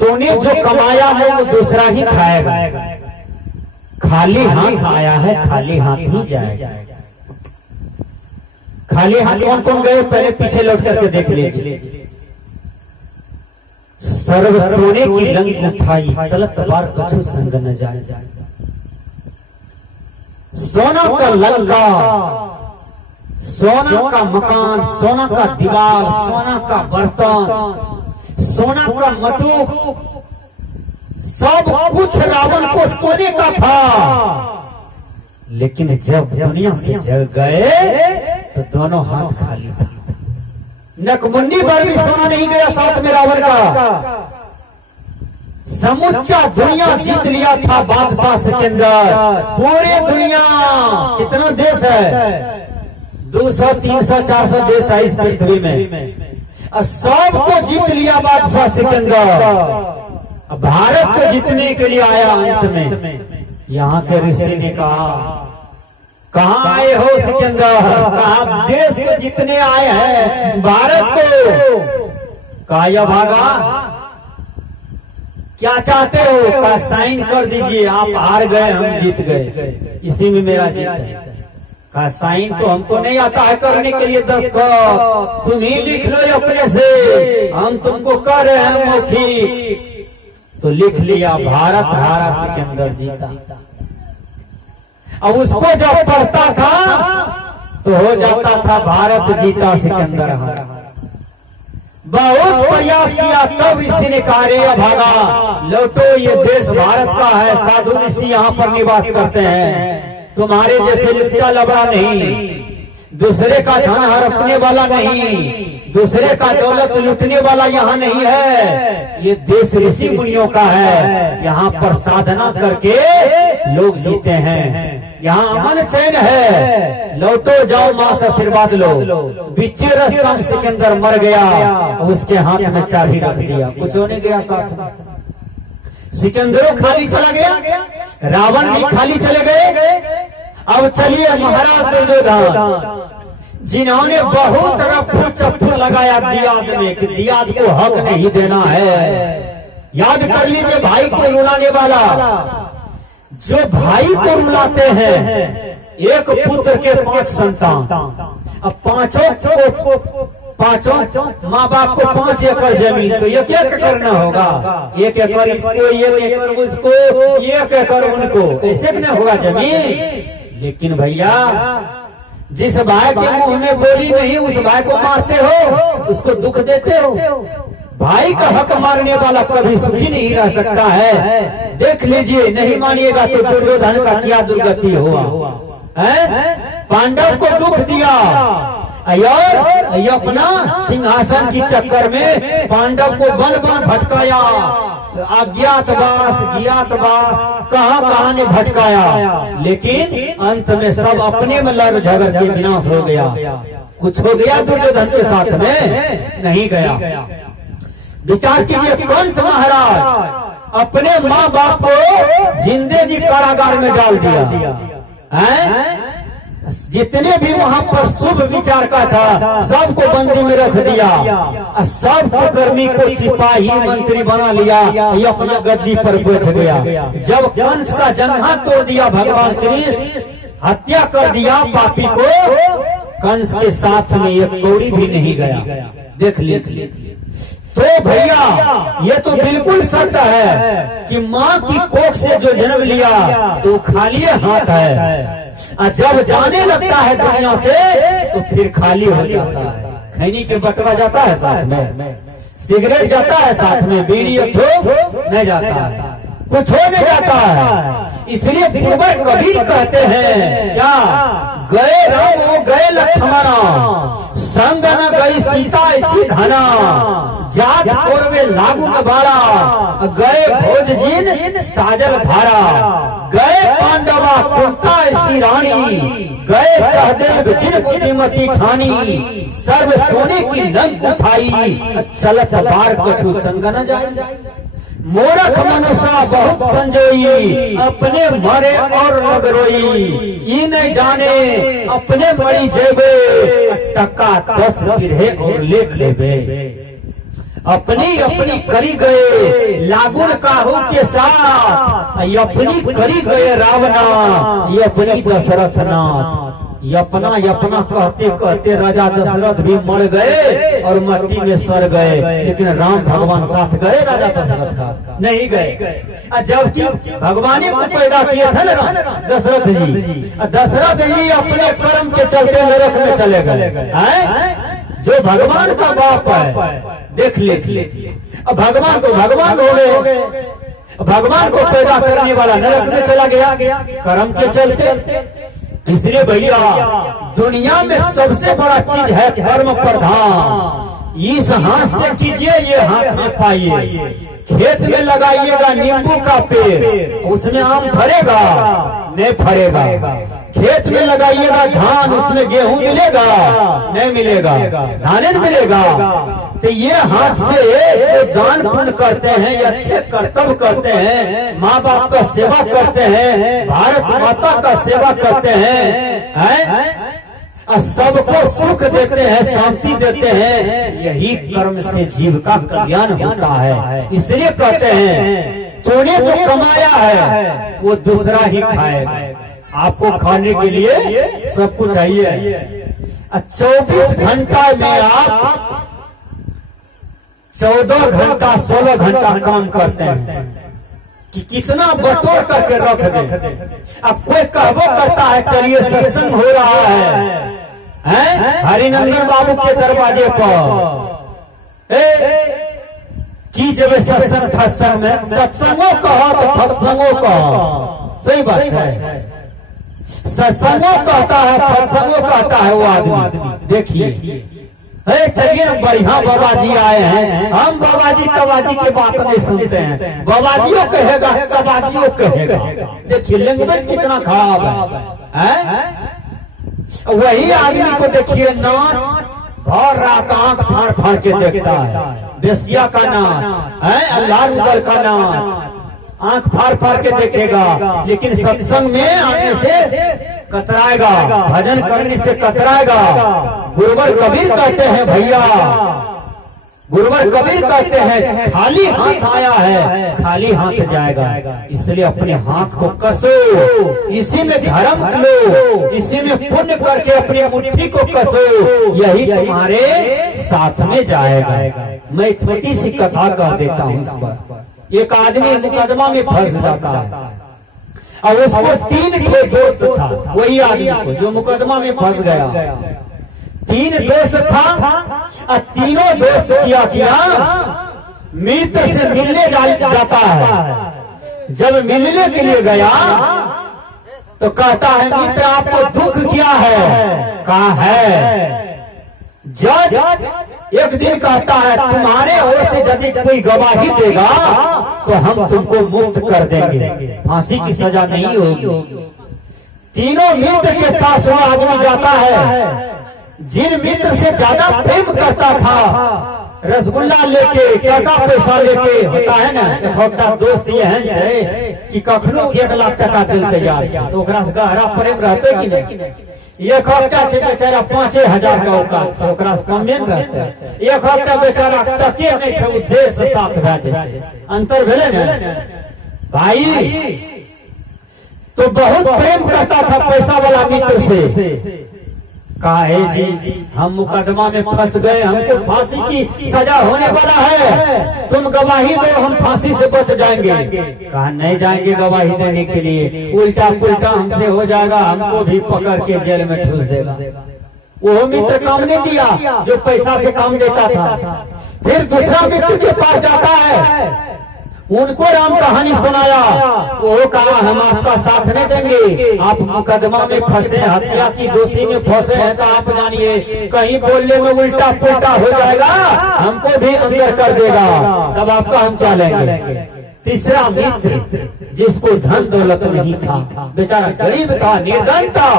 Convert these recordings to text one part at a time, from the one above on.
तूने जो कमाया है वो दूसरा ही खाएगा, खाली हाथ आया है खाली हाथ ही जाएगा। खाली हाथ कौन कौन गए पहले पीछे लौट करके देख लीजिए। सर्व सोने की लंग उठाई, चलत बार कछु संग न जाए। सोना का लंका, सोना का मकान, सोना का दीवार, सोना का बर्तन, सोना का मटुक, सब कुछ रावण को सोने का था। लेकिन जब दुनिया से जल गए तो दोनों हाथ खाली था। नकमुंडी पर भी सोना नहीं गया साथ में रावण का। समूचा दुनिया जीत लिया था बादशाह सिकंदर। पूरी दुनिया, कितना देश है, 200, 300, 400 देश है इस पृथ्वी में, और सबको जीत लिया बादशाह सिकंदर। भारत को जीतने के लिए आया अंत में। यहाँ के ऋषि ने कहा, कहाँ आए हो सिकंदर? कहा देश को जीतने आए हैं, भारत को। कहा या भागा, क्या चाहते हो? कहा साइन कर दीजिए, आप हार गए हम जीत गए, इसी में मेरा जीत है। कहा साइन तो हमको नहीं आता है करने के लिए, 10 को तुम ही लिख लो अपने से, हम तुमको कर रहे हैं मौखिक। तो लिख लिया, भारत हारा सिकंदर जीता। अब उसको जब पढ़ता था तो हो जाता था भारत जीता सिकंदर हारा। बहुत प्रयास किया तब इसने कहा रे भागा, लौटो, ये देश भारत का है, साधु ऋषि यहाँ पर निवास करते हैं, तुम्हारे जैसे लुच्चा लबड़ा नहीं, दूसरे का धन हड़पने वाला नहीं, दूसरे का दौलत लूटने वाला यहाँ नहीं है। ये देश ऋषि मुनियों का है, यहाँ पर साधना करके लोग जीते हैं, यहाँ अमन चैन है। लौटो, जाओ, मां से आशीर्वाद लो। बिच्चे रास्ता में सिकंदर मर गया, उसके हाथ में चाबी रख दिया, कुछ होने गया साथ में। सिकंदरों खाली चला गया, रावण भी खाली चले गए। अब चलिए महाराज दुर्योधन, जिन्होंने बहुत रफ्फू चप्पू लगाया दियाद में कि दियाद को हक नहीं देना है। याद कर लीजिए, भाई को रुलाने वाला, जो भाई को रुलाते हैं, एक पुत्र के 5 संतान, अब पांचों माँ बाप को 5 एकड़ जमीन, तो 1 एक करना होगा, 1 एकड़ इसको, 1 एकड़ उसको, 1 एकड़ उनको, ऐसे न होगा जमीन। लेकिन भैया, जिस भाई के मुंह में बोली नहीं उस भाई को मारते हो, उसको दुख देते हो। भाई का हक मारने वाला कभी सुखी नहीं रह सकता है। देख लीजिए, नहीं मानिएगा तो दुर्योधन का क्या दुर्गति हुआ है। पांडव को दुख दिया और ये अपना सिंहासन की चक्कर में पांडव को बन बन भटकाया, अज्ञातवास ज्ञातवास कहाँ ने भटकाया। लेकिन अंत में सब अपने में लड़ झगड़ के विनाश हो गया। कुछ हो गया दुर्योधन के साथ में? नहीं गया। विचार कीजिए, कंस महाराज अपने माँ बाप को जिंदे जी कारागार में डाल दिया है। जितने भी वहाँ पर शुभ विचार का था सबको बंदी में रख दिया, सबको कर्मी को सिपाही मंत्री बना लिया, ये अपना गद्दी पर बैठ गया। जब कंस का जंघा तोड़ दिया भगवान कृष्ण, हत्या कर दिया पापी को, कंस के साथ में एक कौड़ी भी नहीं गया। देख लीजिए। तो भैया ये तो बिल्कुल सत्य है कि माँ की कोख से जो जन्म लिया तो खाली हाथ है, और जब जाने लगता है दुनिया से तो फिर खाली हो जाता है। खैनी के बटवा जाता है साथ में, सिगरेट जाता है साथ में, बीड़ी नहीं जाता है, कुछ हो नहीं जाता है। इसलिए पूर्वज कबीर कहते हैं क्या, गए राम वो गए लक्ष्मणा, संग न गई सीता ऐसी धना, जात पूर्वे लागू न बाड़ा, गए भोज जिन साजल धारा, गए पांडवा कुंता ऐसी रानी, गए सहदेव जिन बुद्धिमती ठानी, सर्व सोने की लंक उठाई, चलत बार कछु संग न जाई। मूर्ख मनुष्य बहुत संजोई, अपने मरे और लग रोई, ई नहीं जाने अपने मरी जेबे, टक्का 10 बिरहे और लेख लेबे। अपनी अपनी करी गए लागुन काहू के साथ, अपनी करी गए रावणा, ये अपनी दशरथ नाथ। यपना यपना कहते कहते राजा दशरथ भी मर गए और मट्टी में सड़ गए, लेकिन राम भगवान साथ गए राजा दशरथ का नहीं गए। जबकि भगवान को पैदा किए थे ना दशरथ जी, दशरथ जी अपने कर्म के चलते नरक में चले गए। जो भगवान का बाप है देख लीजिए, अब भगवान को भगवान हो गए, भगवान को पैदा करने वाला नरक में चला गया कर्म के चलते। इसलिए भैया दुनिया में सबसे बड़ा चीज है कर्म प्रधान। इस हाथ से कीजिए, ये हाथ में पाइए। खेत में लगाइएगा नींबू का पेड़, उसमें आम फरेगा नहीं फरेगा। खेत में लगाइएगा धान, उसमें गेहूं मिलेगा नहीं मिलेगा, धान नहीं मिलेगा। तो ये हाथ से जो दान पुण्य करते हैं, ये अच्छे कर्तव्य करते हैं, माँ बाप का सेवा करते हैं, भारत माता का सेवा करते हैं, सबको सुख देते हैं, शांति देते हैं, यही कर्म से जीव का कल्याण होता है। इसलिए कहते हैं तूने जो कमाया है वो दूसरा ही खाएगा। आपको खाने के लिए सब कुछ चाहिए। 24 घंटा में आप 14 घंटा 16 घंटा काम करते हैं कि कितना बटोर करके रख दे। अब कोई कहबो करता है चलिए सत्संग हो रहा है हरिनंदन बाबू के दरवाजे पर, की जब सत्संग फत्संग में सत्संगों कहो तो फत्संगों कहो, सही बात है। सत्संगों कहता है फत्संगों कहता है वो आदमी। देखिए चलिए ना बढ़िया बाबा जी आए हैं, हम बाबा जी तबाजी की बात नहीं सुनते हैं, बाबाजियों कहेगा तबाजियों कहेगा। देखिए लैंग्वेज कितना खराब है। वही आदमी को देखिए नाच भर रात आंख फाड़ फाड़ के देखता है, बेसिया का नाच है, अल्लाह उदल का नाच आंख फाड़ फाड़ के देखेगा, लेकिन सत्संग में आने से कतराएगा, भजन करने से कतराएगा। गुरुवर कबीर कहते हैं भैया, गुरुवर कबीर कहते हैं खाली हाथ आया है खाली हाथ जाएगा। इसलिए अपने हाथ को कसो, इसी में धर्म लो, इसी में पुण्य करके अपनी मुट्ठी को कसो, यही तुम्हारे साथ में जाएगा। मैं छोटी सी कथा कह देता हूँ इस पर। एक आदमी मुकदमा में फंस जाता है और उसको 3 ठे दोस्त था, वही आदमी को जो मुकदमा में फंस गया। 3 दोस्त था और तीनों दोस्त किया मित्र से मिलने जाता है। जब मिलने के लिए गया तो कहता है मित्र आपको दुख क्या है? कहा है जज एक दिन कहता है तुम्हारे ओर से यदि कोई गवाही देगा तो हम तुमको मुक्त कर देंगे, फांसी की सजा नहीं होगी। तीनों मित्र के पास वो आदमी जाता है जिन मित्र से ज्यादा प्रेम करता था, रसगुल्ला लेके टका पैसा लेके होता है ना, छोटा दोस्त ये है कि कखनो 1 लाख टका दिल तैयार है तो ओकरा से गहरा प्रेम रहते कि नहीं। एक हफ्ता से बेचारा 5,000 का औकात से ओकरा से कम में रहते हैं, एक हफ्ता बेचारा टके नहीं छे देश से साथ भेजे, अंतर भेले ना भाई। तो बहुत प्रेम करता था पैसा वाला मित्र से। कहा है जी हम मुकदमा में फंस गए, हमको फांसी की सजा होने वाला है, तुम गवाही दो हम फांसी से बच जाएंगे। कहा नहीं जाएंगे गवाही देने के लिए, उल्टा पुल्टा हमसे हो जाएगा, हमको भी पकड़ के जेल में ठूस देगा। वो मित्र काम नहीं दिया जो पैसा से काम देता था। फिर दूसरा मित्र के पास जाता है, उनको राम कहानी सुनाया, वो कहा हम आपका साथ नहीं देंगे, आप मुकदमा में फंसे, हत्या की दोषी में फंसे हैं तो आप जानिए कहीं बोलने में उल्टा पुल्टा हो जाएगा, हमको भी अंदर कर देगा, तब आपका हम क्या लेंगे। तीसरा मित्र जिसको धन दौलत नहीं था, बेचारा गरीब था, निर्धन था,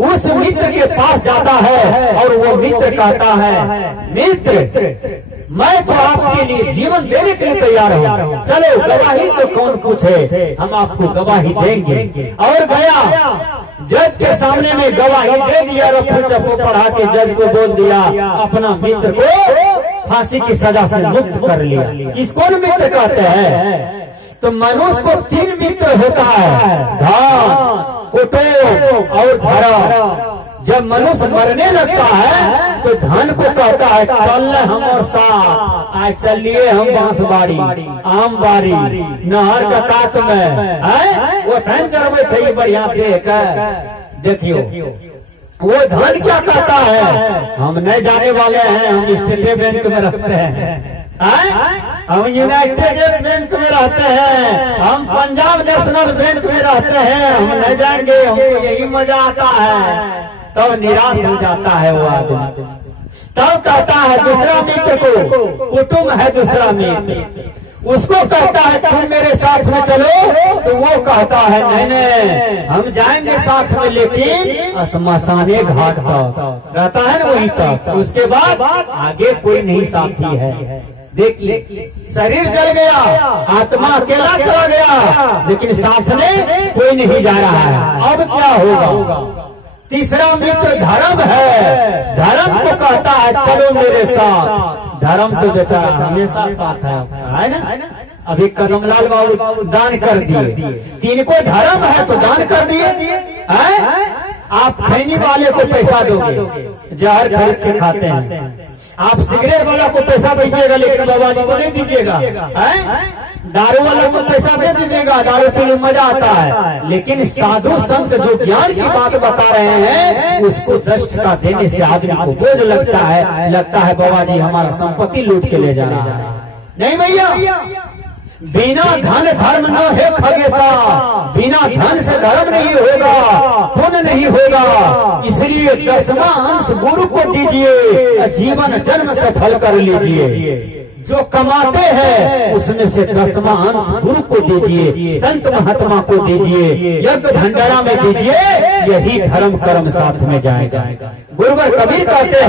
उस मित्र के पास जाता है और वो मित्र कहता है मित्र मैं तो आपके लिए जीवन देने के लिए तैयार हूँ, चलो गवाही तो कौन पूछे, हम आपको गवाही देंगे। और गया जज के सामने में गवाही दे दिया, रफू चप्पू पढ़ा के जज को बोल दिया अपना मित्र को फांसी की सजा से मुक्त कर लिया। इसको न मित्र कहते हैं। तो मनुष्य को 3 मित्र होता है, धन, कुटुंब और धर्म। जब मनुष्य मरने लगता है तो धन को कहता है चल हमारे साथ, आज चलिए हम बांसबाड़ी, आम बाड़ी, नहर का कात में है वो धन चढ़वे चाहिए बढ़िया देख। देखियो वो धन क्या कहता है, हम नहीं जाने वाले हैं, हम स्टेट बैंक में रहते हैं, हम यूनाइटेड बैंक में रहते हैं, हम पंजाब नेशनल बैंक में रहते हैं, हम नहीं जाएंगे, हमको यही मजा आता है। तब निराश हो जाता है वो आदमी। तब कहता है दूसरा मित्र को, कुटुंब है दूसरा मित्र, उसको कहता है तुम मेरे साथ में चलो, तो वो कहता है नहीं नहीं हम जाएंगे साथ में, लेकिन श्मशाने घाट तक रहता है ना वहीं तक, उसके बाद आगे कोई नहीं साथी है। देखिए शरीर जल गया, आत्मा अकेला चला गया, लेकिन साथ में कोई नहीं जा रहा है। अब क्या होगा? तीसरा मित्र धर्म है। धर्म को कहता है चलो मेरे साथ। धर्म तो बेचारा हमेशा साथ है ना। अभी कदमलाल बाबू दान कर दिए, 3 को धर्म है तो दान कर दिए। आप खैनी वाले को पैसा दोगे, जहर खरीद के खाते हैं। आप सिगरेट वाला को पैसा दीजिएगा, लेकिन बाबा जी को नहीं दीजिएगा। दारू वाले को पैसा दे दीजिएगा, दारू पीने में मजा आता है। लेकिन साधु संत जो ज्ञान की बात बता रहे हैं, उसको 10 टका देने से आदमी को बोझ लगता है बाबा जी हमारा संपत्ति लूट के ले जा रहा है। नहीं भैया, बिना धन धर्म न है खगेसा, बिना धन से धर्म नहीं होगा, पुण्य नहीं होगा। इसलिए 10वां अंश गुरु को दीजिए, जीवन जन्म सफल कर लीजिए। जो कमाते हैं उसमें से 10वां अंश गुरु को दीजिए, संत महात्मा को दीजिए, यज्ञ भंडारा में दीजिए। यही धर्म कर्म साथ में जाएगा। गुरुवर कबीर कहते हैं